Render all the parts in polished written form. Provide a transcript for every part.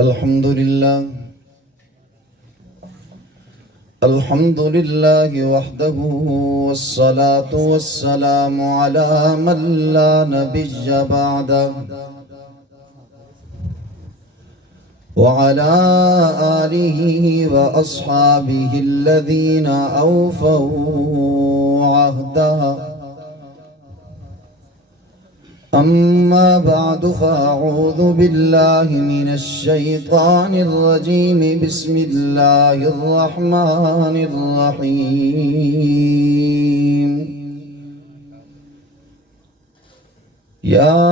الحمد لله وحده والصلاة والسلام على من لا نبي بعده وعلى آله وأصحابه الذين أوفوا عهده. أما بعد فأعوذ بالله من الشيطان الرجيم. بسم الله الرحمن الرحيم. يا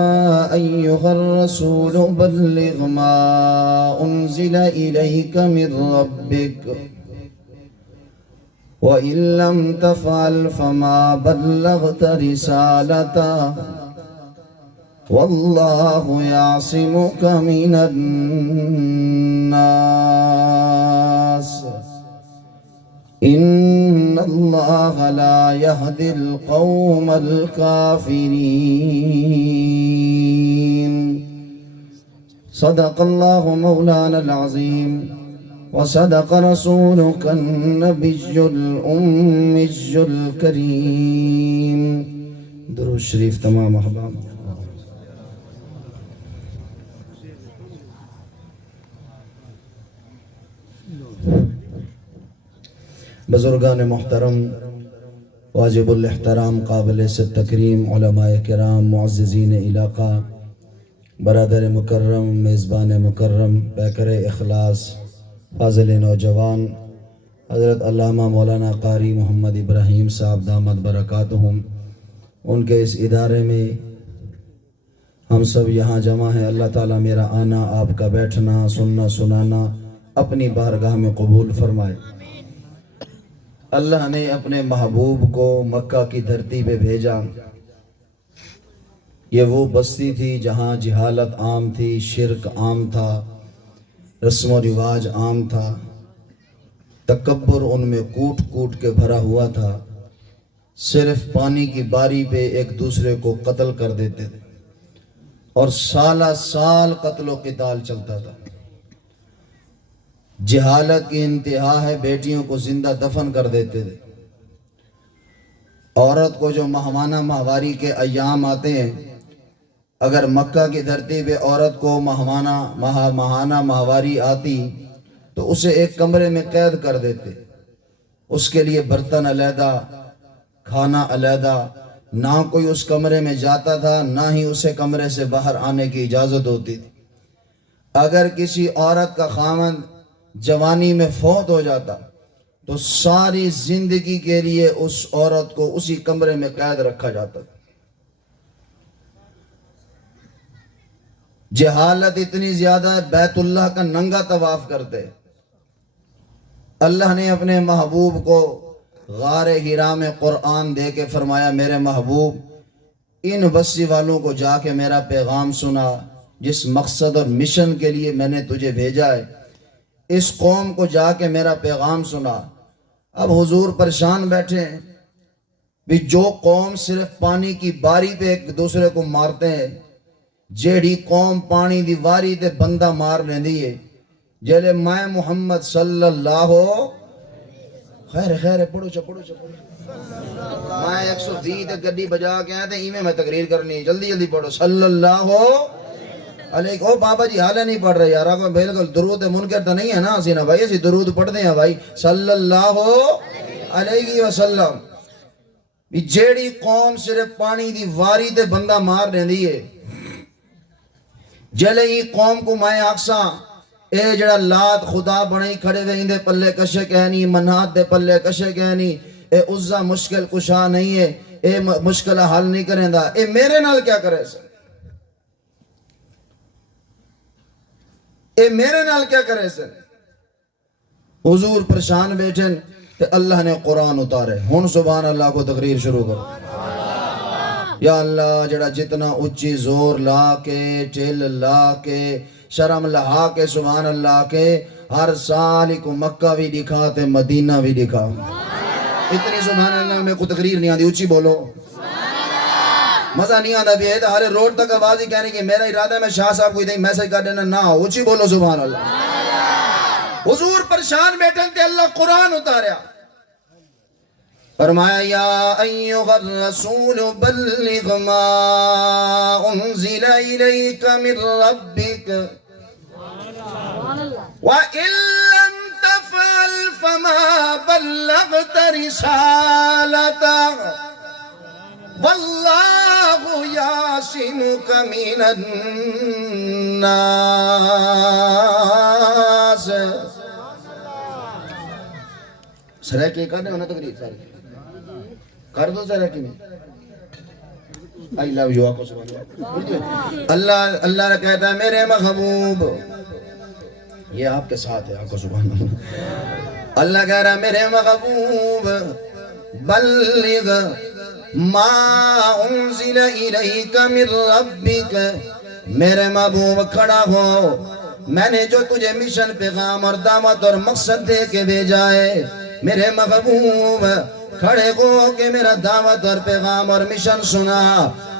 أيها الرسول بلغ ما أنزل إليك من ربك وإن لم تفعل فما بلغت رسالته والله يعصمك من الناس إن الله لا يهدي القوم الكافرين. صدق الله مولانا العظيم وصدق رسولك النبي الأمي الكريم. درود شریف تمام احباب. بزرگان محترم، واجب الاحترام، قابل سے تکریم علماء کرام، معززین علاقہ، برادر مکرم، میزبان مکرم، پیکر اخلاص، فاضل نوجوان، حضرت علامہ مولانا قاری محمد ابراہیم صاحب دامت برکاتہم، ان کے اس ادارے میں ہم سب یہاں جمع ہیں. اللہ تعالیٰ میرا آنا، آپ کا بیٹھنا، سننا سنانا اپنی بارگاہ میں قبول فرمائے. اللہ نے اپنے محبوب کو مکہ کی دھرتی پہ بھیجا. یہ وہ بستی تھی جہاں جہالت عام تھی، شرک عام تھا، رسم و رواج عام تھا، تکبر ان میں کوٹ کوٹ کے بھرا ہوا تھا. صرف پانی کی باری پہ ایک دوسرے کو قتل کر دیتے تھے اور سالہ سال قتل و قتال چلتا تھا. جہالت کی انتہا ہے، بیٹیوں کو زندہ دفن کر دیتے تھے. عورت کو جو ماہوانہ ماہواری کے ایام آتے ہیں، اگر مکہ کی دھرتی پہ عورت کو ماہانہ ماہواری آتی تو اسے ایک کمرے میں قید کر دیتے. اس کے لیے برتن علیحدہ، کھانا علیحدہ، نہ کوئی اس کمرے میں جاتا تھا، نہ ہی اسے کمرے سے باہر آنے کی اجازت ہوتی تھی. اگر کسی عورت کا خاوند جوانی میں فوت ہو جاتا تو ساری زندگی کے لیے اس عورت کو اسی کمرے میں قید رکھا جاتا. جہالت اتنی زیادہ ہے، بیت اللہ کا ننگا طواف کرتے. اللہ نے اپنے محبوب کو غار حرا میں قرآن دے کے فرمایا، میرے محبوب ان بستی والوں کو جا کے میرا پیغام سنا، جس مقصد اور مشن کے لیے میں نے تجھے بھیجا ہے اس قوم کو جا کے میرا پیغام سنا. اب حضور پریشان بیٹھے ہیں بھی جو قوم صرف پانی کی باری پہ ایک دوسرے کو مارتے ہیں، جیڑی قوم پانی دی واری تے بندہ مار لیندی ہے، جیلے میں محمد صلی اللہ خیر پڑھو میں 120 تے گڈی بجا کے آیا تے ایویں میں تقریر کرنی، جلدی پڑھو صلی اللہ علیکم. او بابا جی حالے نہیں پڑھ رہے یار، آگو بالکل درود منکر تو نہیں ہے نا اسی نا بھائی، اسی درود پڑھتے ہیں بھائی صلی اللہ علیہ وسلم. جیڑی قوم صرف پانی دی واری تے بندہ مار لیندی ہے، جلے ہی قوم کو میں آکساں اے جڑا لات خدا بنائی کھڑے وے اندے پلے کشے کہنی، منات دے پلے کشے کہنی، اے عزا مشکل کشا نہیں ہے، اے مشکل حل نہیں کریں دا، اے میرے نال کیا کرے سر، اے میرے نال کیا کرے سر. حضور پریشان بیٹھن تے اللہ نے قرآن اتارے. ہن سبحان اللہ کو تقریر شروع کرو. یا اللہ جڑا جتنا اچھی زور لا کے، ٹھل لا کے، شرم لہا کے، سبحان اللہ کے، ہر سال کو مکہ بھی دکھا تے مدینہ بھی دکھا. اتنی سبحان اللہ میں کو تقریر نہیں آتی، اچھی بولو. مزہ نہیں آتا بھی ہے ہر روڈ تک آواز ہی کہنے کی میرا ارادہ ہے میں شاہ صاحب کو ادھر میسج کر دینا نہ اونچی بولو سبحان اللہ حضور پریشان بیٹھن تے اللہ قرآن اتاریا فرمایا یا ایھا الرسول بلغ ما انزل الیک من ربک وَإِن لَّمْ تَفْعَلْ فَمَا بَلَّغْتَ رِسَالَتَهُ وَاللَّهُ يَعْصِمُكَ مِنَ النَّاسِ سرکی کر دے ہونا تقریر ساری کر دو سرکی میں I love you آقا سبحان اللہ اللہ نے کہتا ہے میرے محبوب یہ آپ کے ساتھ ہے آقا سبحان اللہ اللہ کہہ رہا ہے میرے محبوب بلغ ما انزل الیک من ربک میرے محبوب کھڑا ہو میں نے جو تجھے مشن پیغام اور دعوت اور مقصد دے کے بھیجا ہے میرے محبوب کھڑے ہو کہ میرا دعوت اور پیغام اور مشن سنا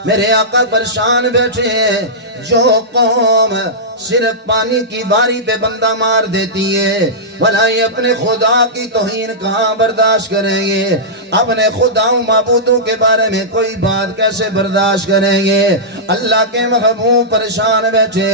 میرے آقا پریشان بیٹھے جو قوم صرف پانی کی باری پہ بندہ مار دیتی ہے بھلا یہ اپنے خدا کی توہین کہاں برداشت کریں گے اپنے خدا و معبودوں کے بارے میں کوئی بات کیسے برداشت کریں گے اللہ کے محبوب پریشان بیٹھے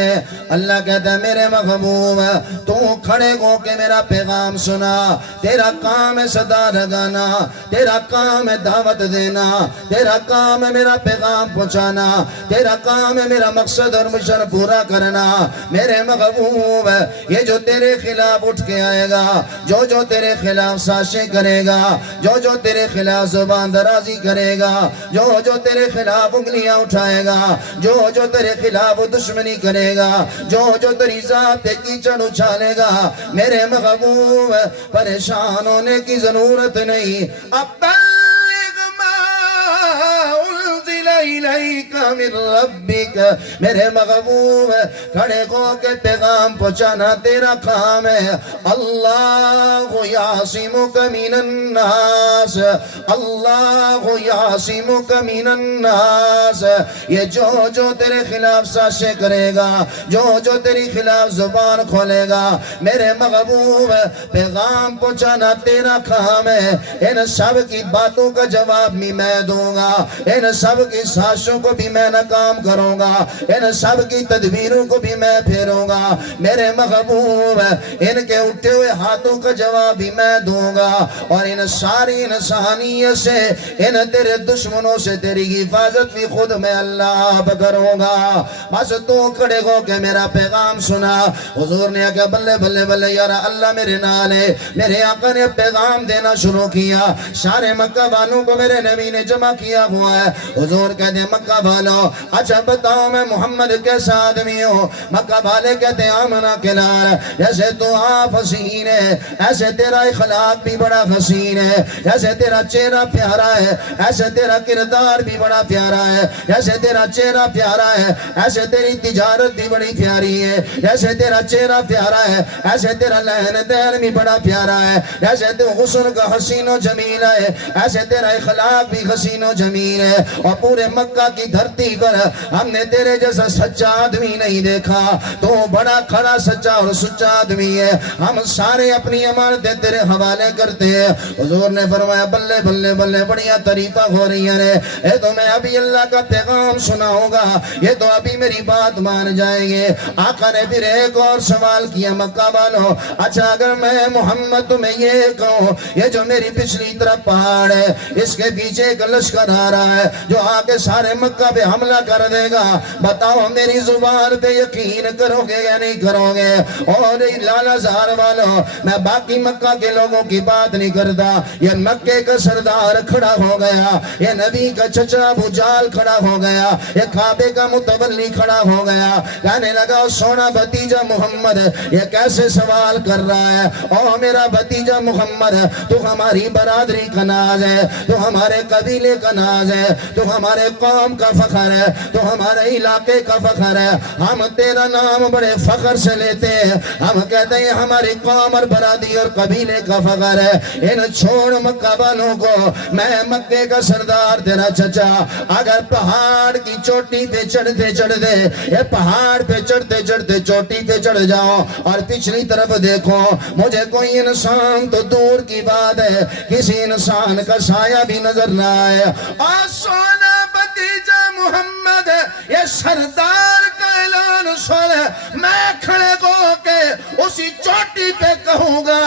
اللہ کہتا ہے میرے محبوب تو کھڑے ہو کے میرا پیغام سنا تیرا کام ہے صدا لگانا تیرا کام ہے دعوت دینا تیرا کام ہے میرا پیغام پہنچانا تیرا کام ہے میرا مقصد اور مشن پورا کرنا میرے محبوب یہ جو تیرے خلاف اٹھ کے آئے گا جو تیرے خلاف سازشیں کرے گا جو تیرے خلاف زبان درازی کرے گا جو تیرے خلاف انگلیاں اٹھائے گا جو تیرے خلاف دشمنی کرے گا جو تیری ذات پہ کیچڑ اچھالے گا میرے محبوب پریشان ہونے کی ضرورت نہیں اب بلغ ما انزل الیک من ربک میرے محبوب کھڑے ہو کے پیغام پہنچانا تیرا کام ہے اللہ یعصمک من الناس اللہ یعصمک من الناس یہ جو تیرے خلاف سازشیں کرے گا جو تیری خلاف زبان کھولے گا میرے محبوب پیغام پہنچانا تیرا کام ہے ان سب کی باتوں کا جواب بھی میں دوں گا ان سب کی سازشوں کو بھی میں ناکام کروں گا ان سب کی تدبیروں کو بھی میں پھیروں گا میرے محبوب ان کے اٹھے ہوئے ہاتھوں کا جواب بھی میں دوں گا اور ان ساری انسانیت سے ان تیرے دشمنوں سے تیری حفاظت بھی خود میں اللہ آپ کروں گا بس تو کھڑے ہو کے میرا پیغام سنا حضور نے کہا بلے بلے بلے یار اللہ میرے نال ہے میرے آقا نے پیغام دینا شروع کیا سارے مکہ والوں کو میرے نبی نے جمع کیا ہوا ہے حضور کہتے ہیں مکہ والوں اچھا بتاؤ میں محمد کیسا آدمی ہوں مکہ والے کہتے ہیں آمنہ کے لال جیسے تو آپ حسین ہے ایسے تیرا اخلاق بھی بڑا حسین ہے جیسے تیرا چہرہ پیارا ہے ایسے تیرا کردار بھی بڑا پیارا ہے جیسے تیرا چہرہ پیارا ہے ایسے تیری تجارت بھی بڑی پیاری ہے جیسے تیرا چہرہ پیارا ہے ایسے تیرا لہن دین بھی بڑا پیارا ہے جیسے تو حسن کا حسین و جمیل ہے ایسے تیرا اخلاق بھی حسین و جمیل ہے اور پورے مکہ کی دھرتی پر ہم نے تیرے جیسا سچا آدمی نہیں دیکھا تو بڑا کھڑا سچا اور سچا آدمی ہے ہم سارے اپنی امانتیں تیرے حوالے کرتے ہیں حضور نے فرمایا بلے بلے بلے بڑیاں تعریفیں ہو رہی ہیں یہ تو میں ابھی اللہ کا پیغام سناؤں گا یہ تو ابھی میری بات مان جائیں گے آقا نے پھر ایک اور سوال کیا مکہ والوں اچھا اگر میں محمد تمہیں یہ کہوں یہ جو میری پچھلی طرف پہاڑ ہے اس کے پیچھے ایک لشکر آ رہا ہے جو آگے سارے مکہ پہ حملہ کر دے گا بتاؤ میری زبان پہ یقین کرو گے یا نہیں کرو گے اور لالا زار والوں میں باقی مکہ کے لوگوں کی بات نہیں کرتا یہ مکے کا سردار کھڑا ہو گیا یہ نبی کا چچا ابو جال کھڑا ہو گیا یہ کعبے کا متولی کھڑا ہو گیا کہنے لگا سونا بھتیجا محمد یہ کیسے سوال کر رہا ہے او میرا بھتیجا محمد تو ہماری برادری کا ناز ہے تو ہمارے قبیلے کا ناز ہے تو ہمارے ہمارے قوم کا فخر ہے، تو ہمارے علاقے کا فخر ہے، ہم تیرا نام بڑے فخر سے لیتے ہیں، ہم کہتے ہیں ہماری قوم اور برادری اور قبیلے کا فخر ہے۔ ان چھوڑ مکہ والوں کو، میں مکے کا سردار تیرا چچا، اگر پہاڑ کی چوٹی پہ چڑھتے چڑھتے، یہ پہاڑ پہ چڑھتے چڑھتے چوٹی پہ چڑھ جاؤ اور پچھلی طرف دیکھو، مجھے کوئی انسان تو دور کی بات ہے، کسی انسان کا سایہ بھی نظر نہ آئے، اور سونا بھتیجا محمد یہ سردار کا اعلان سن، میں کھڑے ہو کے اسی چوٹی پہ کہوں گا،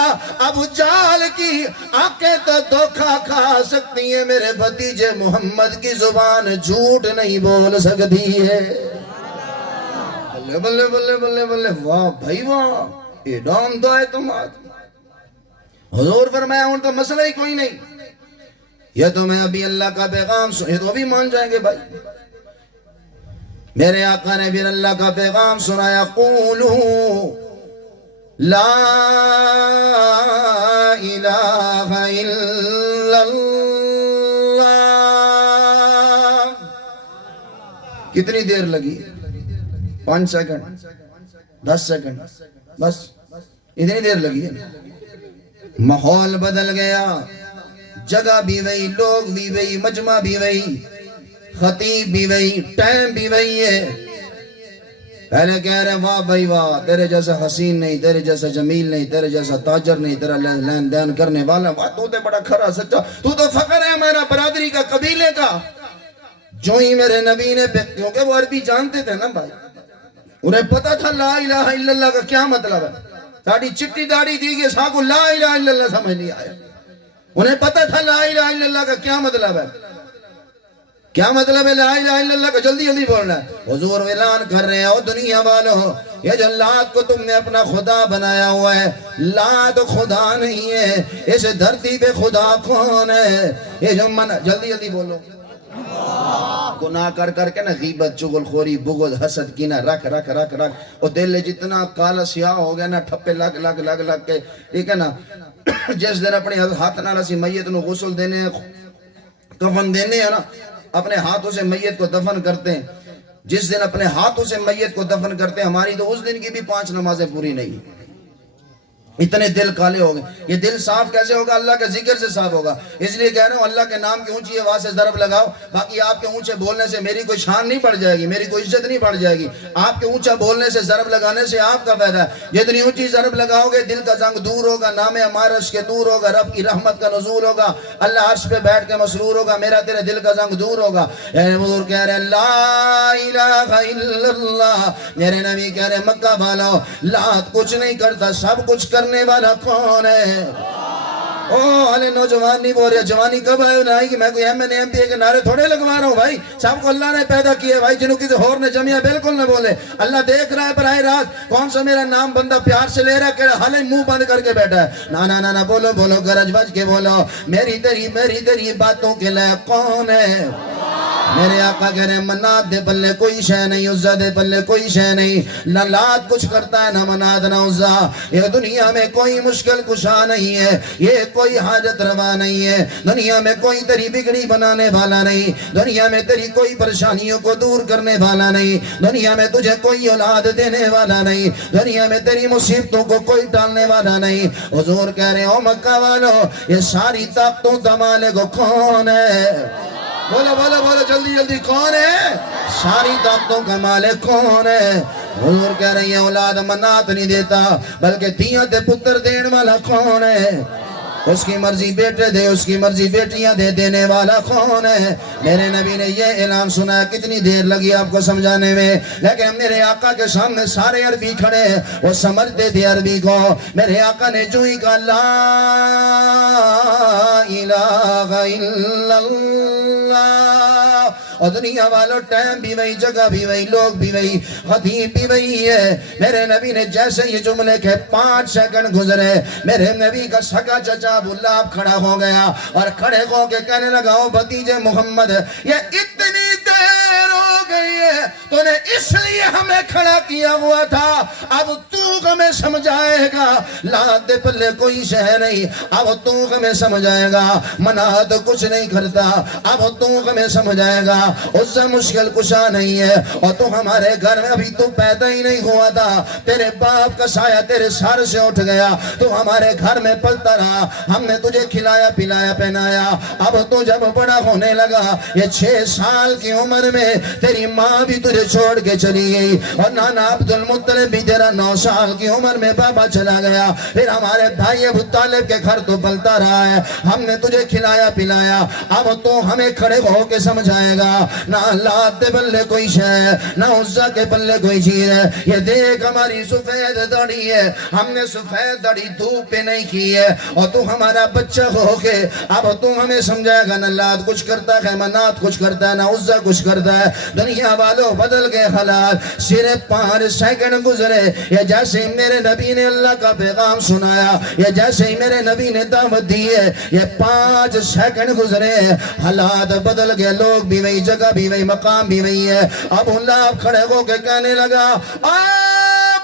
ابو جہل کی آنکھیں تو دھوکہ کھا سکتی ہیں، میرے بھتیجے محمد کی زبان جھوٹ نہیں بول سکتی ہے۔ بلے بلے بلے بلے بلے، واہ بھائی واہ، یہ ڈام دو ہے تمہارا۔ حضور فرمایا ان کا مسئلہ ہی کوئی نہیں، یہ تو میں ابھی اللہ کا پیغام یہ تو ابھی مان جائیں گے بھائی۔ میرے آقا نے بھی اللہ کا پیغام سنایا، قولو لا الہ الا اللہ۔ کتنی دیر لگی؟ 5 سیکنڈ 10 سیکنڈ بس اتنی دیر لگی ہے۔ ماحول بدل گیا، جگہ بھی وہی، لوگ بھی وہی، مجمع بھی وہی، خطیب بھی وہی، ٹائم بھی وہی ہے۔ پہلے کہہ رہے واہ بھائی واہ، تیرے جیسا حسین نہیں، تیرے جیسا جمیل نہیں، تیرے جیسا تاجر نہیں، تیرا لین دین کرنے والا، واہ تو تے بڑا کھرا سچا، تو فخر ہے میرا برادری کا، قبیلے کا۔ جو ہی میرے نبی نے، کیونکہ وہ عربی جانتے تھے نا بھائی، انہیں پتا تھا لا الہ الا اللہ کا کیا مطلب ہے۔ ساڑھی چٹی داڑھی دی گئی، ساکو لا الہ الا اللہ سمجھ نہیں آیا۔ انہیں پتا تھا لا الہ الا اللہ کا کیا مطلب ہے، کیا مطلب ہے لا الہ الا اللہ کا، جلدی جلدی بولنا ہے۔ حضور اعلان کر رہے ہیں، او دنیا والو، یہ جو لات کو تم نے اپنا خدا بنایا ہوا ہے، لات خدا نہیں ہے، اس دھرتی پہ خدا کون ہے؟ یہ جو جلدی جلدی بولو، گناہ کر کر کے نا غیبت، چغل خوری، بغض، حسد، کینہ رکھ رکھ رکھ رکھ، اور دل جتنا کالا سیاہ ہو گیا نا، ٹھپے لگ لگ لگ لگ کے، ٹھیک ہے نا۔ جس دن اپنے ہاتھ نال اسی میت نو غسل دینے، کفن دینے ہیں نا، اپنے ہاتھوں سے میت کو دفن کرتے ہیں، جس دن اپنے ہاتھوں سے میت کو دفن کرتے ہیں، ہماری تو اس دن کی بھی 5 نمازیں پوری نہیں، اتنے دل کالے ہو گئے۔ یہ دل صاف کیسے ہوگا؟ اللہ کے ذکر سے صاف ہوگا۔ اس لیے کہہ رہا ہوں اللہ کے نام کی اونچی آواز سے ضرب لگاؤ، باقی آپ کے اونچے بولنے سے میری کوئی شان نہیں بڑھ جائے گی، میری کوئی عزت نہیں بڑھ جائے گی۔ آپ کے اونچا بولنے سے، ضرب لگانے سے آپ کا فائدہ ہے۔ جتنی اونچی ضرب لگاؤ گے، دل کا زنگ دور ہوگا، نام عرش کے دور ہوگا، رب کی رحمت کا نزول ہوگا، اللہ عرش پہ بیٹھ کے مسرور ہوگا، میرا تیرے دل کا زنگ دور ہوگا۔ حضور کہہ رہے ہیں لا الہ الا اللہ، میرے نبی کہہ رہے ہیں مکہ والو، لات کچھ نہیں کرتا، سب کچھ کرنے والا کون ہے؟ حالے نوجوان نہیں بول رہے، جوانی کب آئے نہ آئی کہ میں کوئی ایم پی کے نعرے تھوڑے لگوا رہا ہوں بھائی، سب کو اللہ نے پیدا کیا بھائی، جنہوں کسی اور نے جمعیہ بالکل نہ بولے۔ اللہ دیکھ رہا ہے براہ راست، کون سا میرا نام بندہ پیار سے لے رہا ہے، کہ حالے منہ بند کر کے بیٹھا ہے۔ نا نا نا بولو بولو، گرج بج کے بولو، میری تیری باتوں کے لائق کون ہے؟ میرے آقا کہہ رہے ہیں منات دے پلے کوئی شے نہیں، عزا دے پلے کوئی شے نہیں، نہ لات کچھ کرتا ہے، نہ منات نہ عزا۔ یہ دنیا میں کوئی مشکل کشا نہیں ہے، یہ کوئی حاجت روا نہیں ہے، دنیا میں کوئی تیری بگڑی بنانے والا نہیں، دنیا میں تیری کوئی پریشانیوں کو دور کرنے والا نہیں، دنیا میں تجھے کوئی اولاد دینے والا نہیں، دنیا میں تیری مصیبتوں کو کوئی ٹالنے والا نہیں۔ حضور کہہ رہے ہیں او مکہ والو، یہ ساری طاقتوں کا مالک کون ہے؟ بولو بولو بولو جلدی جلدی، کون ہے؟ ساری طاقتوں کا مالک کون ہے؟ حضور کہہ رہے ہیں اولاد منات نہیں دیتا، بلکہ دیاں تے پتر دین والا کون ہے؟ اس کی مرضی بیٹے دے، اس کی مرضی بیٹیاں دے، دینے والا کون ہے؟ میرے نبی نے یہ اعلان سنا ہے، کتنی دیر لگی آپ کو سمجھانے میں، لیکن میرے آقا کے سامنے سارے عربی کھڑے، وہ سمجھتے تھے عربی کو۔ میرے آقا نے جو ہی کہا لا الہ الا اللہ، اور دنیا والوں ٹائم بھی وہی، جگہ بھی وہی، لوگ بھی وہی، خطیب بھی وہی ہے۔ میرے نبی نے جیسے یہ جملے کے 5 سیکنڈ گزرے، میرے نبی کا سگا چچا ابو لہب کھڑا ہو گیا، اور کھڑے ہو کے کہنے لگا او بھتیجے محمد، یہ اتنی دیر ہو گئی ہے، تو نے اس لیے ہمیں کھڑا کیا ہوا تھا، اب تو ہمیں سمجھائے گا لات دے پلے کوئی شہ نہیں، اب تو ہمیں سمجھائے گا منات کچھ نہیں کرتا، اب تو ہمیں سمجھائے گا اس سے مشکل کشا نہیں ہے، اور تو ہمارے گھر میں ابھی تو پیدا ہی نہیں ہوا تھا، تیرے باپ کا سایہ تیرے سر سے اٹھ گیا، تو ہمارے گھر میں پلتا رہا، ہم نے تجھے کھلایا پلایا پہنایا، اب تو جب بڑا ہونے لگا یہ 6 سال کی عمر میں تیری ماں بھی تجھے چھوڑ کے چلی گئی، اور نانا عبد المطلب بھی تیرا 9 سال کی عمر میں بابا چلا گیا، پھر ہمارے بھائی ابو طالب کے گھر تو پلتا رہا ہے، ہم نے تجھے کھلایا پلایا، اب تو ہمیں کھڑے ہو کے سمجھائے گا نہ لات دے بلے کوئی شے نہ عزا کے بلے کوئی چیز ہے، یہ دیکھ ہماری سفید داڑھی ہے، ہم نے سفید داڑھی دھوپ پہ نہیں کی ہے، اور تو ہمارا بچہ ہو کے اب تو ہمیں سمجھائے گا نہ لات کچھ کرتا ہے منات کچھ کرتا ہے نہ عزا کچھ کرتا ہے، دنیا والوں بدل گئے حالات، صرف 5 سیکنڈ گزرے، یہ جیسے میرے نبی نے اللہ کا پیغام سنایا، یہ جیسے میرے نبی نے دعوت دی ہے، یہ 5 سیکنڈ گزرے، حالات بدل گئے، لوگ بھی وہی، جگہ بھی وہی، مقام بھی وہی ہے، اب اللہ کھڑے ہو کے کہنے لگا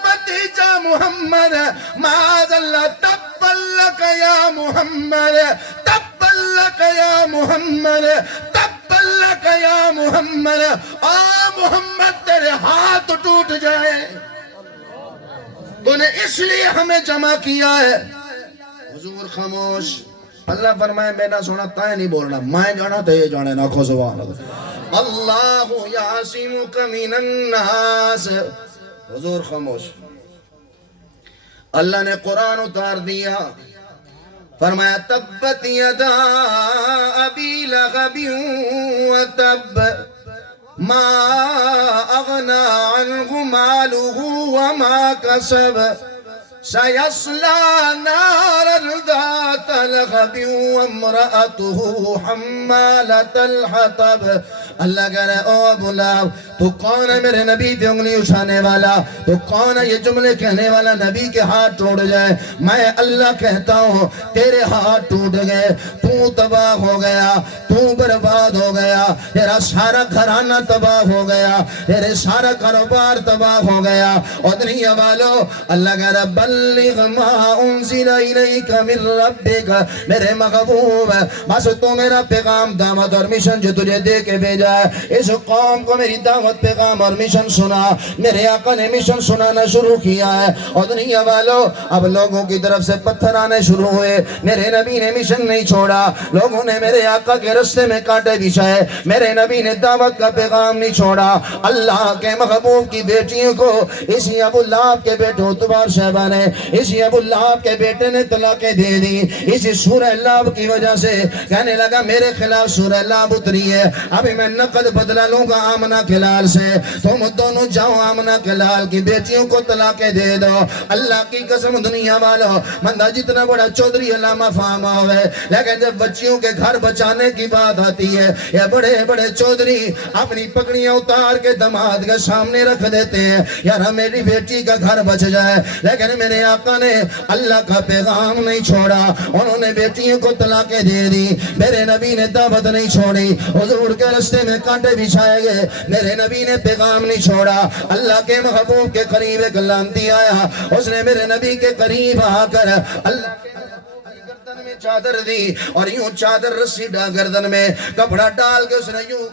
بھتیجا محمد معاذ اللہ تبلک یا محمد تبلک یا محمد تبلک یا محمد، محمد تیرے ہاتھ ٹوٹ جائے، تو نے اس لیے ہمیں جمع کیا ہے۔ حضور خاموش، اللہ فرمائے میں نہ سنا تائیں نہیں بولنا، میں جانا تو یہ جانے نہ کھو سبحان اللہ، اللہ یعصمک من الناس۔ حضور خاموش، اللہ نے قرآن اتار دیا، فرمایا تبت یدا ابی لہب وتب ما اغنى عنه ماله وما كسب سيصلى نارا ذات لهب وامرأته حمالة الحطب۔ اللہ کہہ رہے او ابو لہب تو کون ہے میرے نبی پہ انگلی اٹھانے والا، تو کون ہے یہ جملے کہنے والا نبی کے ہاتھ ٹوٹ جائے، میں اللہ کہتا ہوں تیرے ہاتھ ٹوٹ گئے، تو تباہ ہو گیا، تو برباد ہو گیا، تیرا سارا گھرانہ تباہ ہو گیا، تیرے سارا کاروبار تباہ ہو گیا، اور دنیا والو اللہ کہہ رہا بلغ ما انزل الیک من ربک، میرے محبوب بس تو میرا پیغام دعوت اور مشن جو تجھے دے کے بھیجا ہے، اس قوم کو میری دعوت پیغام اور مشن سنا، میرے آقا نے مشن سنانا شروع کیا ہے، اور دنیا والو اب لوگوں کی طرف سے پتھر آنے شروع ہوئے، میرے نبی نے مشن نہیں چھوڑا، لوگوں نے میرے آقا کے رستے میں کانٹے بچھائے، میرے نبی نے دعوت کا پیغام نہیں چھوڑا، اللہ کے محبوب کی بیٹیوں کو اسی ابو لہب کے بیٹے عتبہ شیبہ نے، اسی ابو لہب کے بیٹے نے طلاقیں دے دی، اسی سورہ لہب کی وجہ سے کہنے لگا میرے خلاف سورہ لہب اتری ہے، ابھی میں نقد بدلہ لوں گا آمنہ کے لال سے، تم دونوں جاؤ آمنہ کے لال کی بیٹیوں کو طلاقیں دے دو۔ اللہ کی قسم دنیا والو بندہ جتنا بڑا چودھری علامہ فہمہ ہوئے، لیکن جب بچیوں کے گھر بچانے کی بات آتی ہے یہ بڑے بڑے چودھری اپنی پگڑیاں اتار کے داماد کے سامنے رکھ دیتے ہیں یار میری بیٹی کا گھر بچ جائے، لیکن میرے آقا نے اللہ کا پیغام نہیں چھوڑا، انہوں نے بیٹیوں کو طلاقیں دے دی، میرے نبی نے دعوت نہیں چھوڑی، حضور کے رستے میں کانٹے بچھائے گئے، میرے نبی نے پیغام نہیں چھوڑا، اللہ کے محبوب کے قریب ایک لانتی آیا، اس نے میرے نبی کے قریب آ کر اللہ کے گردن میں چادر دی، اور یوں چادر رسی ڈال گردن میں کپڑا ڈال کے اس نے یوں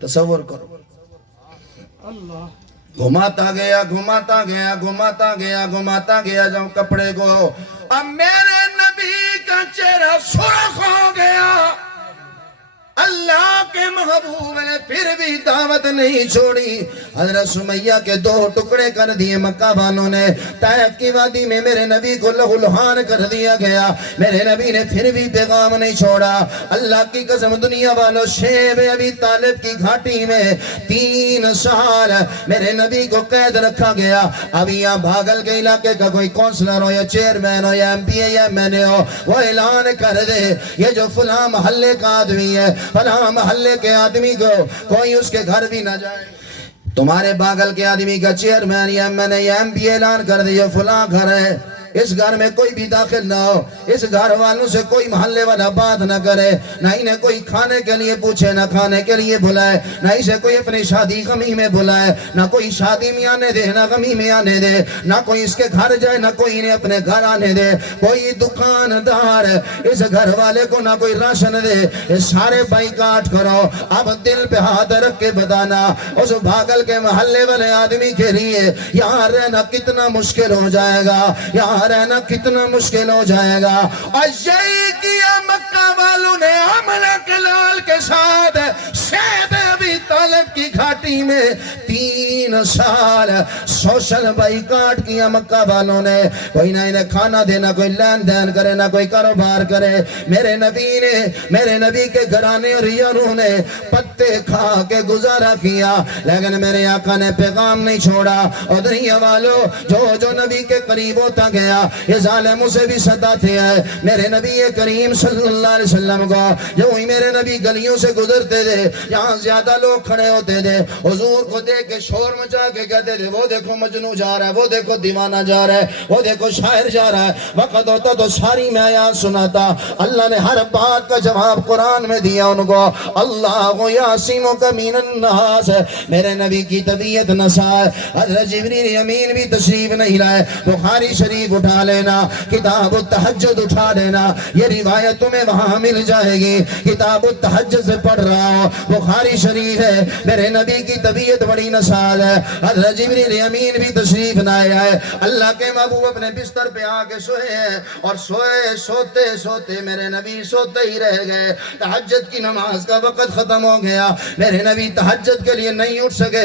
تصور کرو گھماتا گیا گھماتا گیا گھماتا گیا گھماتا گیا جب کپڑے کو اب میرے نبی کا چہرہ سرخ ہو گیا، اللہ کے محبوب نے پھر بھی دعوت نہیں چھوڑی، حضرت سمیہ کے 2 ٹکڑے کر دیے مکہ والوں نے، طائف کی وادی میں میرے نبی کو لہو لہان کر دیا گیا، میرے نبی نے پھر بھی پیغام نہیں چھوڑا، اللہ کی قسم دنیا والوں شیب ابی طالب کی گھاٹی میں 3 سال میرے نبی کو قید رکھا گیا، اب یہاں بھاگل کے علاقے کا کوئی کونسلر ہو یا چیئرمین ہو یا MP یا MNA ہو وہ اعلان کر دے یہ جو فلاں محلے کا آدمی ہے فلاں محلے کے آدمی کو کوئی اس کے گھر بھی نہ جائے، تمہارے باغل کے آدمی کا چیئرمین یا MNA یا MP اعلان کر دے یہ فلاں گھر ہے، اس گھر میں کوئی بھی داخل نہ ہو، اس گھر والوں سے کوئی محلے والا بات نہ کرے، نہ انہیں کوئی کھانے کے لیے پوچھے، نہ کھانے کے لیے بلائے، نہ اسے کوئی اپنی شادی غمی میں بلائے، نہ کوئی شادی میں آنے دے، نہ غمی میں آنے دے، نہ کوئی اس کے گھر جائے، نہ کوئی انہیں اپنے گھر آنے دے، کوئی دکاندار اس گھر والے کو نہ کوئی راشن دے، یہ سارے بائیکاٹ کرو۔ اب دل پہ ہاتھ رکھ کے بتانا اس بھاگل کے محلے والے آدمی کے لیے یہاں رہنا کتنا مشکل ہو جائے گا، یہاں رہنا کتنا مشکل ہو جائے گا۔ اور یہی کیا مکہ والوں نے حملہ کلال کے ساتھ شیب ابی طالب کی گھاٹی میں 3 سال سوشل بائیکاٹ کیا مکہ والوں نے، کوئی نہ انہیں کھانا دینا، کوئی لین دین کرے، نہ کوئی کاروبار کرے۔ میرے نبی کے گھرانے اور یاروں نے پتے کھا کے گزارا کیا، لیکن میرے آقا نے پیغام نہیں چھوڑا۔ اور دنیا والوں جو نبی کے قریب ہوتا گیا یہ ظالم اسے بھی ستاتے ہیں۔ میرے نبی کریم صلی اللہ علیہ وسلم کو جو ہی میرے نبی گلیوں سے گزرتے تھے، یہاں زیادہ لوگ کھڑے ہوتے تھے، حضور کو دیکھ کے شور مچا کے کہتے تھے وہ دیکھو مجنو جا رہا ہے، وہ دیکھو دیوانہ جا رہا ہے، وہ دیکھو شاعر جا رہا ہے۔ وقت ہوتا تو ساری میں آیات سناتا۔ اللہ نے ہر بات کا جواب قرآن میں دیا ان کو۔ اللہ یعصمک من الناس، میرے نبی کی طبیعت نسائے، حضرت جبریل امین بھی تشریف نہیں لائے۔ بخاری شریف اٹھا لینا، کتاب التہجد اٹھا لینا، یہ روایت تمہیں وہاں مل جائے گی۔ کتاب التہجد سے پڑھ رہا ہوں، بخاری شریف ہے۔ میرے نبی کی طبیعت بڑی نساز ہے، حضرت جبریل امین بھی تشریف نہ آئے۔ اللہ کے محبوب اپنے بستر پہ آ کے سوئے ہیں، اور سوتے سوتے میرے نبی سوتے ہی رہ گئے۔ تہجد کی نماز کا وقت ختم ہو گیا، میرے نبی تہجد کے لیے نہیں اٹھ سکے۔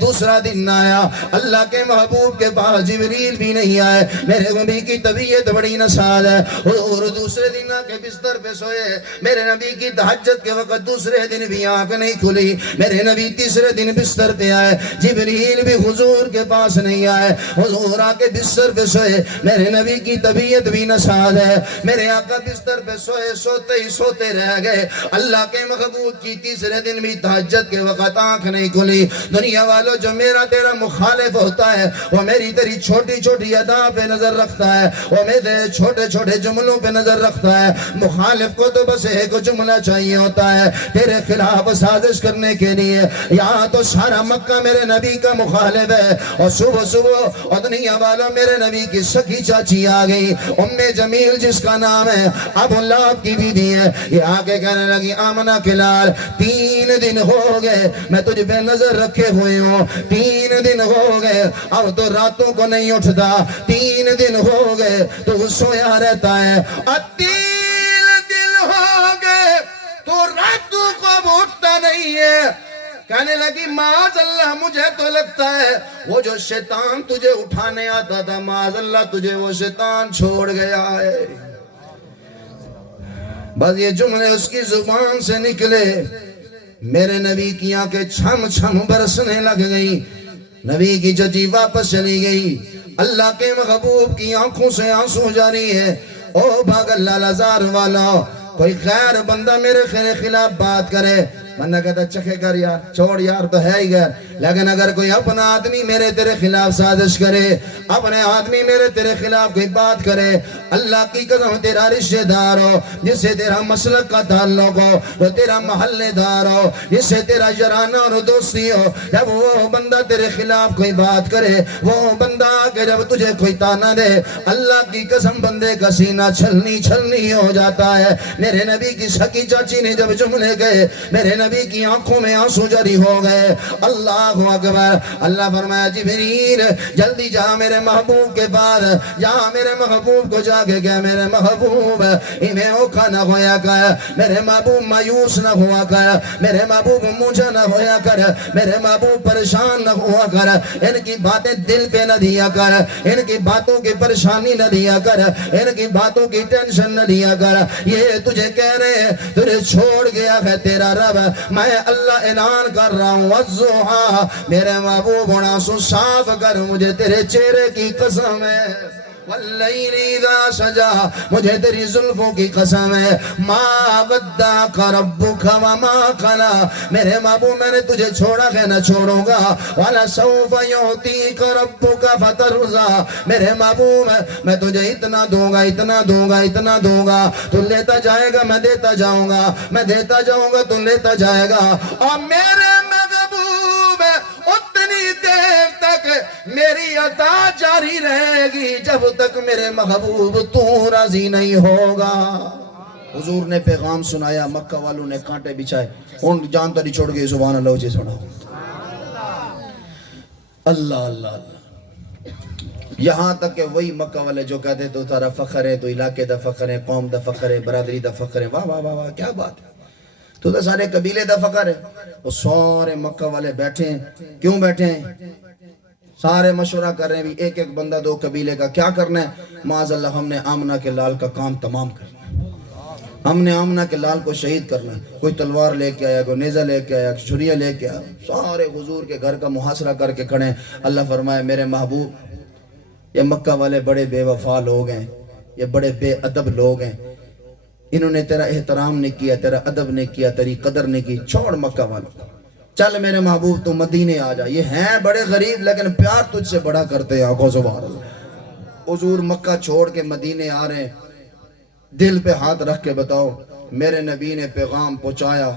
دوسرا دن آیا، اللہ کے محبوب کے پاس جبریل بھی نہیں آئے۔ میرے نبی کی طبیعت بڑی نساز ہے، اور دوسرے دن آ کے بستر پہ سوئے۔ میرے نبی کی تہجد کے وقت دوسرے دن بھی آنکھ نہیں کھلی۔ میرے نبی تیسرے دن بستر پہ آئے، جبریل بھی حضور کے پاس نہیں آئے۔ حضور آ کے بستر پہ سوئے، میرے نبی کی طبیعت بھی نساز ہے۔ میرے آقا بستر پہ سوئے، سوتے ہی سوتے رہ گئے۔ اللہ کے محبوب کی تیسرے دن بھی تہجد کے وقت آنکھ نہیں کھلی۔ دنیا والوں جو میرا تیرا مخالف ہوتا ہے وہ میری تیری چھوٹی چھوٹی ادا پہ نظر رکھتا ہے، وہ میرے چھوٹے چھوٹے جملوں پہ نظر رکھتا ہے۔ مخالف کو تو بس ایک جملہ چاہیے ہوتا ہے تیرے خلاف سازش کرنے کے لیے۔ یہاں تو سارا مکہ میرے نبی کا مخالف ہے، اور صبح صبح اور دنیا والوں میرے نبی کی سکی چاچی آ گئی، ام جمیل جس کا نام ہے، ابو لہب کی بیوی ہے۔ یہ آگے کہنے لگی آمنہ کے لال 3 دن ہو گئے میں تجھ پہ نظر رکھے ہوئے ہوں، 3 دن ہو گئے اب تو راتوں کو نہیں اٹھتا، 3 دن ہو گئے تو سویا رہتا ہے، اور 3 دن ہو گئے تو راتوں کو اب اٹھتا نہیں ہے۔ کہنے لگی معاذ اللہ، مجھے تو لگتا ہے وہ جو شیطان تجھے اٹھانے آتا تھا، معاذ اللہ تجھے وہ شیطان چھوڑ گیا ہے۔ بس یہ جملے اس کی زبان سے نکلے، میرے نبی کی آنکھیں چھم چھم برسنے لگ گئی۔ نبی کی چچی واپس چلی گئی، اللہ کے محبوب کی آنکھوں سے آنسو جاری ہے۔ او بھاگل لالازار والا، کوئی غیر بندہ میرے خلاف بات کرے، بندہ کہتا چکھے کر یار، چھوڑ یار تو ہے ہی غیر، لیکن اگر کوئی اپنا آدمی میرے تیرے خلاف سازش کرے، اپنے آدمی میرے تیرے خلاف کوئی بات کرے، اللہ کی قسم تیرا رشتہ دار ہو، جس سے تیرا مسلک کا تعلق ہو، جو تیرا محلے دار ہو، جس سے تیرا جرانہ اور دوستی ہو، جب وہ بندہ تیرے خلاف کوئی بات کرے، وہ بندہ کہ جب تجھے کوئی تانا دے، اللہ کی قسم بندے کا سینہ چھلنی چھلنی ہو جاتا ہے۔ میرے نبی کی سکی چاچی نے جب جملے گئے، میرے نبی کی آنکھوں میں آنسو جاری ہو گئے۔ اللہ اکبر، اللہ فرمایا جبریل جلدی جا میرے محبوب کے بعد، جا میرے محبوب کو جا کے کہ میرے محبوب انہیں اوکھا نہ ہویا کر، میرے محبوب مایوس نہ ہوا کر، میرے محبوب مجھے نہ ہویا کر، میرے محبوب پریشان نہ ہوا کر، ان کی باتیں دل پہ نہ دیا کر، ان کی باتوں کی پریشانی نہ دیا کر، ان کی باتوں کی ٹینشن نہ دیا کر۔ یہ تجھے کہہ رہے ہیں تجھے چھوڑ گیا ہے تیرا رب، میں اللہ اعلان کر رہا ہوں والضحیٰ، میرے محبوب آنسو صاف کر، مجھے تیرے چہرے کی قسم ہے واللیل اذا سجا، مجھے تیری زلفوں کی قسم ہے، ما ودعک ربک وما قلا، میرے محبوب میں نے تجھے چھوڑا ہے نہ چھوڑوں گا، وَلَسَوْفَ يُعْطِيكَ رَبُّكَ فَتَرْضَىٰ، میرے محبوب میں تجھے اتنا دوں گا، اتنا دوں گا، اتنا دوں گا، تو لیتا جائے گا، میں دیتا جاؤں گا، میں دیتا جاؤں گا، تو لیتا جائے گا، اور میرے محبوب اتنی دیر تک میری عطا جاری رہے گی جب تک میرے محبوب تو راضی نہیں ہوگا۔ حضور نے پیغام سنایا، مکہ والوں نے کانٹے بچھائے، ان جان تو نہیں چھوڑ گئی، سبحان اللہ جی سنا اللہ اللہ اللہ۔ یہاں تک کہ وہی مکہ والے جو کہتے تو تارا فخر ہے، تو علاقے دا فخر ہے، قوم دا فخر ہے، برادری دا فخر ہے، واہ واہ واہ واہ کیا بات ہے، تو سارے قبیلے دا فخر ہے۔ وہ سارے مکہ والے بیٹھے ہیں، کیوں بیٹھے ہیں؟ سارے مشورہ کر رہے ہیں بھی ایک ایک بندہ دو قبیلے کا کیا کرنا ہے؟ معاذ اللہ ہم نے آمنہ کے لال کا کام تمام کرنا ہے، ہم نے آمنہ کے لال کو شہید کرنا ہے۔ کوئی تلوار لے کے آیا، کوئی نیزہ لے کے آیا، چھریہ لے کے آیا، سارے حضور کے گھر کا محاصرہ کر کے کھڑے ہیں۔ اللہ فرمائے میرے محبوب یہ مکہ والے بڑے بے وفا لوگ ہیں، یہ بڑے بے ادب لوگ ہیں، انہوں نے تیرا احترام نہیں کیا، تیرا ادب نہیں کیا، تیری قدر نہیں کی، چھوڑ مکہ والوں، چل میرے محبوب تو مدینے آ جا۔ یہ ہیں بڑے غریب لیکن پیار تجھ سے بڑا کرتے ہیں، آنکھوں سبحان اللہ۔ حضور مکہ چھوڑ کے مدینے آ رہے ہیں، دل پہ ہاتھ رکھ کے بتاؤ میرے نبی نے پیغام پہنچایا،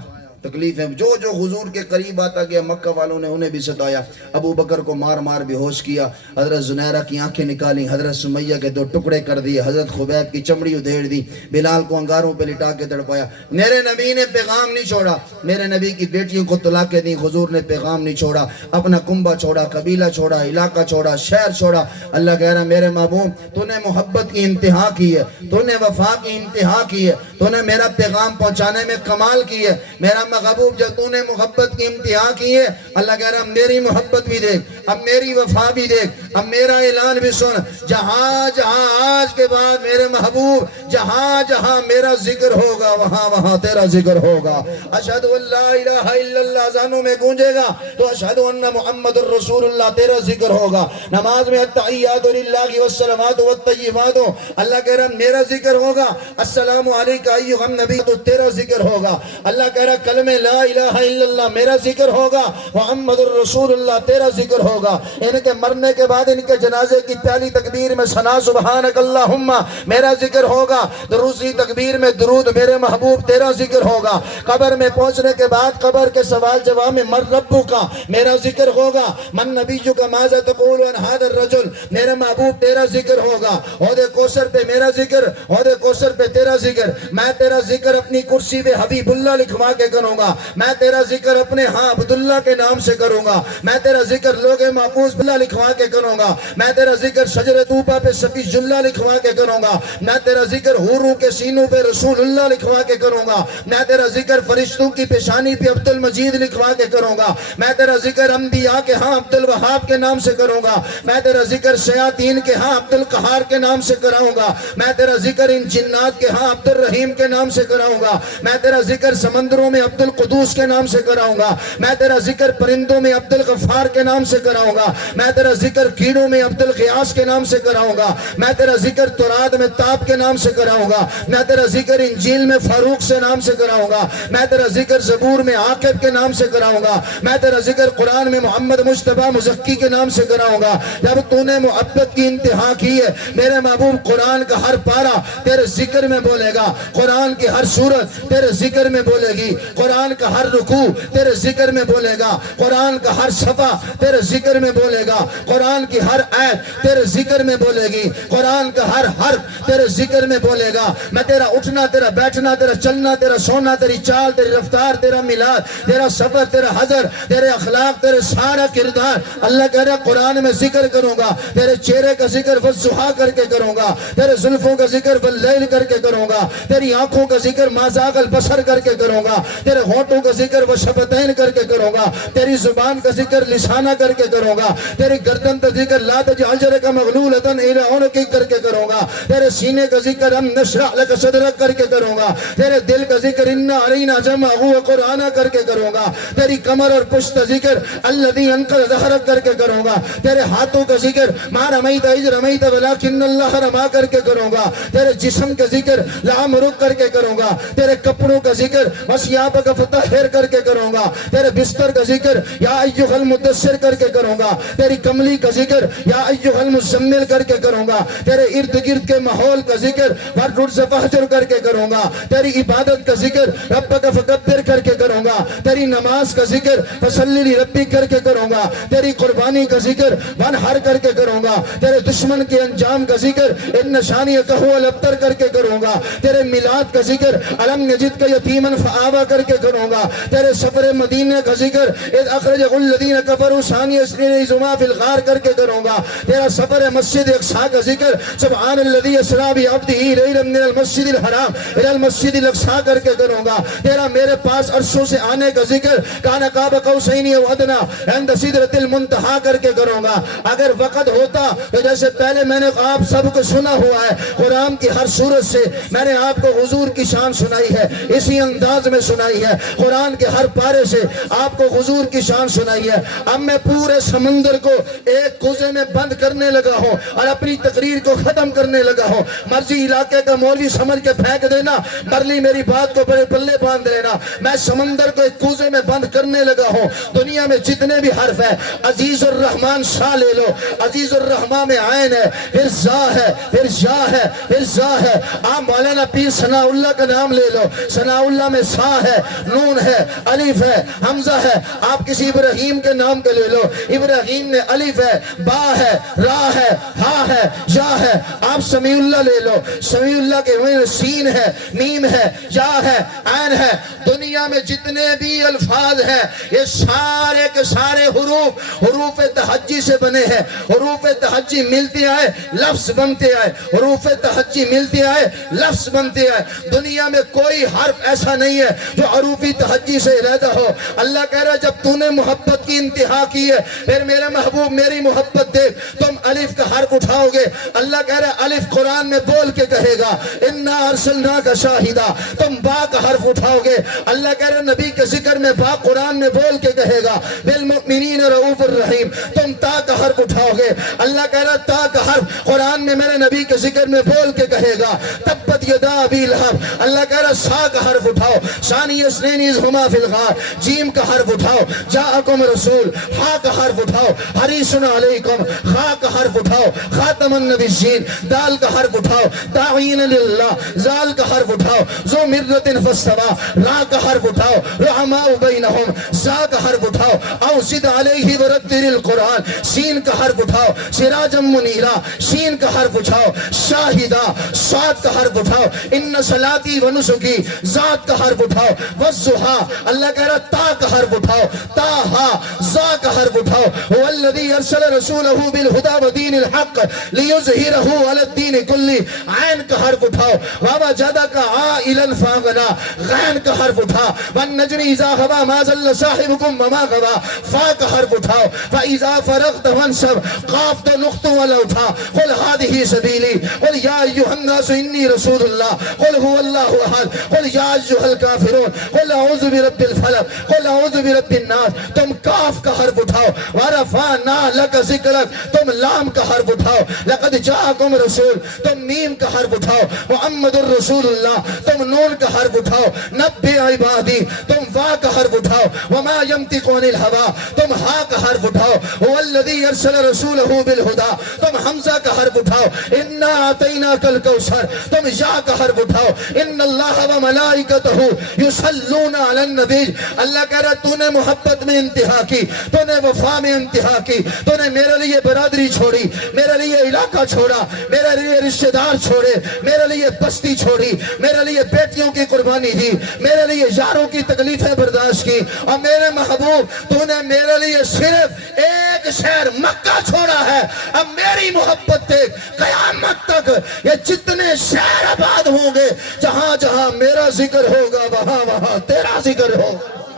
تکلیفیں جو جو حضور کے قریب آتا گیا مکہ والوں نے انہیں بھی ستایا، ابو بکر کو مار مار بے ہوش کیا، حضرت زنیرہ کی آنکھیں نکالی، حضرت سمیہ کے دو ٹکڑے کر دیے، حضرت خبیب کی چمڑی ادھیڑ دی، بلال کو انگاروں پہ لٹا کے تڑپایا۔ میرے نبی نے پیغام نہیں چھوڑا، میرے نبی کی بیٹیوں کو طلاقیں دیں، حضور نے پیغام نہیں چھوڑا، اپنا کنبہ چھوڑا، قبیلہ چھوڑا، علاقہ چھوڑا، شہر چھوڑا۔ اللہ کہہ رہا میرے محبوب تو نے محبت کی انتہا کی ہے، تو نے وفا کی انتہا کی ہے، تو نے میرا پیغام پہنچانے میں کمال کی ہے، میرا محبوب جب تو نے محبت کی انتہا کی ہے، اللہ کہہ رہا میری محبت بھی دیکھ، اب میری وفا بھی دیکھ، اب میرا اعلان بھی سن، جہاں جہاں آج کے بعد میرے محبوب جہاں جہاں میرا ذکر ہوگا وہاں وہاں تیرا ذکر ہوگا۔ اشہد ان لا الہ الا اللہ زانوں میں گونجے گا تو اشہد ان محمد الرسول اللہ تیرا ذکر ہوگا۔ نماز میں التحیات للہ والصلوات والطیبات اللہ کہہ رہا میرا ذکر ہوگا، السلام علیکہ ایھا النبی تو تیرا ذکر ہوگا۔ اللہ کہہ رہا کلمہ لا الہ الا اللہ میرا ذکر ہوگا، محمد الرسول اللہ تیرا ذکر ہوگا۔ ان کے مرنے کے بعد ان کے جنازے کی پہلی تکبیر میں ثنا سبحانک اللہم میرا ذکر ہوگا، دوسری تکبیر میں درود میرے محبوب تیرا ذکر ہوگا۔ قبر میں پہنچنے کے بعد قبر کے سوال جواب میں من ربک میرا ذکر ہوگا، من نبیک ماذا تقول عن هذا الرجل میرے محبوب تیرا ذکر ہوگا۔ عہد کوثر پہ میرا ذکر، عہد کوثر پہ تیرا ذکر، میں تیرا ذکر اپنی کرسی پہ حبیب اللہ لکھوا کے کروں گا، میں تیرا ذکر اپنے ہاں عبداللہ کے نام سے کروں گا، میں تیرا ذکر لوگ محفوظ باللہ لکھوا کے کروں گا، میں تیرا ذکر شجر طوبہ پہ سفی اللہ لکھوا کے کروں گا، میں تیرا ذکر حوروں کے سینوں پہ رسول اللہ لکھوا کے کروں گا، میں تیرا ذکر فرشتوں کی پیشانی پہ عبد المجید لکھوا کے کروں گا، میں تیرا ذکر انبیاء کے ہاں عبد الوہاب کے نام سے کروں گا، میں تیرا ذکر شیاطین کے ہاں عبد القہار کے نام سے کراؤں گا، میں تیرا ذکر ان جنات کے ہاں عبد الرحیم کے نام سے کراؤں گا، میں تیرا ذکر سمندروں میں عبد القدوس کے نام سے کراؤں گا، میں تیرا ذکر پرندوں میں عبد الغفار کے نام سے کراؤں گا، میں تیرا ذکر کیڑوں میں عبد الغیاس کے نام سے کراؤں گا، میں تیرا ذکر تورات میں تاب کے نام سے کراؤں گا، میں تیرا ذکر انجیل میں فاروق سے نام سے کراؤں گا، میں تیرا ذکر زبور میں عاقب کے نام سے کراؤں گا، میں تیرا ذکر قرآن میں محمد مجتبیٰ مزکی کے نام سے کراؤں گا۔ جب تو نے محبت کی انتہا کی ہے میرے محبوب قرآن کا ہر پارہ تیرے ذکر میں بولے گا، قرآن کی ہر سورت تیرے ذکر میں بولے گی، قرآن کا ہر رکوع تیرے ذکر میں بولے گا، قرآن کا ہر صفحہ تیرے ذکر میں بولے گا، قرآن کی ہر آیت تیرے ذکر میں بولے گی، قرآن کا ہر حرف تیرے ذکر میں بولے گا۔ میں تیرا اٹھنا، تیرا بیٹھنا، تیرا چلنا، تیرا سونا، تیری چال، تیری رفتار، تیرا میلاد، تیرا سفر، تیرا حضر، تیرے اخلاق، تیرے سارا کردار اللہ کہہ رہا قرآن میں ذکر کروں گا۔ تیرے چہرے کا ذکر والضحیٰ کر کے کروں گا، تیرے زلفوں کا ذکر واللیل کر کے کروں گا، تیری آنکھوں کا ذکر ما زاغ البصر کر کے کروں گا، تیرے ہونٹوں کا ذکر وہ شفتین کر کے کروں گا، تیری زبان کا ذکر لسانہ کر کے کروں گا، تیری گردن کا ذکر لا تجعل جرک مغلولۃ الی عنقک کر کے کروں گا، تیرے سینے کا ذکر ہم نشرح لک صدرک کر کے کروں گا، تیرے دل کا ذکر انا علینا جمعہ وقرآنہ کر کے کروں گا، تیری کمر اور پشت کا ذکر الذی انقض ظہرک کر کے کروں گا، تیرے ہاتھوں کا ذکر ما رمیت اذ رمیت ولکن اللہ رما کر کے کروں گا، تیرے جسم کا ذکر لعمرک کر کے کروں گا، تیرے کپڑوں کا ذکر وثیابک فطہر کر کے کروں گا، تیرے بستر کا ذکر یا ایھا المدثر کر کے کروں گا، تیری کملی کا ذکر یا ایھا المزمل کر کے کروں گا، تیرے ارد گرد کے ماحول کا ذکر والرجز فہجر کر کے کروں گا، تیری عبادت کا ذکر ربک فکبر کر کے کروں گا، تیری نماز کا ذکر فصلی لربک کر کے کروں گا، تیری قربانی کا ذکر وانحر کر کے کروں گا، تیرے دشمن کے انجام کا ذکر ان شانیک هو الابتر کر کے کروں گا، تیرے میلاد کا ذکر الم نجدک یتیما فآوی کر کے کروں گا، تیرے سفر مدینہ کا ذکر اذ اخرجہ الذین کفروا ثانی اثنین اذ ہما فی الغار کر کے کروں گا، تیرا سفر مسجد اقصی کا ذکر سبحان الذی اسری بعبدہ لیلا من المسجد الحرام الی المسجد الاقصی کر کے کروں گا، تیرا میرے پاس عرشوں سے آنے کا ذکر کان قاب قوسین او ادنی عند سدرۃ المنتہی کر کے کروں گا۔ اگر وقت ہوتا تو جیسے پہلے میں نے آپ سب کو سنا ہوا ہے، قرآن کی ہر سورت سے میں نے آپ کو حضور کی شان سنائی ہے، اسی انداز میں سنائی ہے، قرآن کے ہر پارے سے آپ کو حضور کی شان سنائی ہے۔ اب میں پورے سمندر کو ایک کوزے میں بند کرنے لگا ہوں اور اپنی تقریر کو ختم کرنے لگا ہوں، مرضی علاقے کا مولوی سمجھ کے پھینک دینا، مرضی میری بات کو بڑے پلے باندھ لینا، میں سمندر کو ایک کوزے میں بند کرنے لگا ہوں۔ دنیا میں جتنے بھی حرف ہیں، عزیز الرحمن شاہ لے لو، عزیز الرحمن میں عین ہے، پھر زا ہے، پھر جا ہے، پھر زا ہے۔ آپ مولانا پیر ثناء اللہ کا نام لے لو، ثناء اللہ میں سا ہے، نون ہے، الف ہے، حمزہ ہے۔ آپ کسی ابراہیم کے نام کے لے لو، ابراہیم میں الف ہے، با ہے، را ہے، ہا ہے، یا ہے۔ آپ سمیع اللہ لے لو، سمیع اللہ کے میں سین ہے، میم ہے، یا ہے، عین ہے۔ دنیا میں جتنے بھی الفاظ ہیں یہ سارے کے سارے حروف تہجی سے بنے ہیں، حروف تہجی ملتے آئے لفظ بنتے آئے، حروف تہجی ملتے آئے لفظ بنتے آئے۔ دنیا میں کوئی حرف ایسا نہیں ہے جو حروفی تہجی سے علیحدہ ہو۔ اللہ کہہ رہا ہے جب تو نے محبت کی انتہا کی ہے، پھر میرے محبوب میری محبت دیکھ، تم الف کا حرف اٹھاؤ گے۔ اللہ کہہ رہا ہے الف قرآن میں بول کے کہے گا انا ارسلناک شاہدا، تم با کا حرف اٹھاؤ گے۔ اللہ کہہ رہا ہے نبی کے ذکر میں با قرآن میں بول کے کہے گا بالمؤمنین رؤوف الرحیم، تم تا کا حرف اٹھاؤ گے۔ اللہ کہہ رہا ہے تا کا حرف قرآن میں میرے نبی کے ذکر میں بول کے کہے گا تبت یدا ابی لہب۔ اللہ کہہ رہا ہے سا کا حرف اٹھاؤ، ثانی اثنین اذ ہما فی الغار، جیم کا حرف اٹھاؤ، جاءکم رسول، ہا کا حرف اٹھاؤ، حریص علیکم، خا کا حرف اٹھاؤ، خاتم النبیین، دال کا حرف اٹھاؤ، داعین للہ، زال کا حرف اٹھاؤ، ذو مرۃ فاستویٰ، را کا حرف اٹھاؤ، رحماء بینہم، زا کا حرف اٹھاؤ، اوصد علیہ ورتل القرآن، سین کا حرف اٹھاؤ، سراجا منیرا، شین کا حرف اٹھاؤ، شاہدہ، صاد کا حرف اٹھاؤ، ان صلاتی و نسکی، ذات کا حرف اٹھاؤ، والضحیٰ، اللہ کہہ رہا تا کا حرف اٹھاؤ، تاہا، زا کا حرف اٹھاؤ، هو الذی ارسل رسولہ بالہدی ودین الحق لیظہرہ علی الدین کلہ، عین کا حرف اٹھاؤ، ووجدک عائلا فاغنا، غین کا حرف اٹھا، والنجم اذا غوا ما ضل صاحبکم وما غوا، فا کا حرف اٹھاؤ، فاذا فرغت فانصب، قاف تو نقط والا اٹھا، قل هذه سبیلی، قل یا ایھا الناس انی رسول اللہ، قل هو اللہ احد، قل یا ایھا الکافرون، قل اعوذ برب الفلق، قل اعوذ برب الناس۔ تم کاف کا حرف اٹھاؤ، ورفعنا لک ذکرک، تم لام کا حرف اٹھاؤ، لقد جاءکم رسول، تم میم کا حرف اٹھاؤ، محمد الرسول اللہ، تم نون کا حرف اٹھاؤ، نبئ عبادی، تم وا کا حرف اٹھاؤ، وما ينطق عن الهوى، تم ہا کا حرف اٹھاؤ، هو الذی ارسل رسولہ بالہدی، تم حمزہ کا حرف اٹھاؤ، انا اعطیناک الکوثر، تم یا کا حرف اٹھاؤ، ان اللہ وملائکتہ یصلون علی النبی۔ اللہ کہہ رہا تو نے محبت میں انتہا کی، تو نے وفا میں انتہا کی، تو نے میرے لیے برادری چھوڑی، میرے لیے علاقہ چھوڑا، میرے لیے رشتہ دار چھوڑے، میرے لیے بستی چھوڑی، میرے لیے بیٹیوں کی قربانی دی، میرے لیے یاروں کی تکلیفیں برداشت کی، اور میرے محبوب تو نے میرے لیے صرف ایک شہر مکہ چھوڑا ہے۔ اب میری محبت دیکھ، قیامت تک تک یہ جتنے شہر آباد ہوں گے، جہاں جہاں میرا ذکر ہوگا وہاں وہاں تیرا ذکر ہوگا۔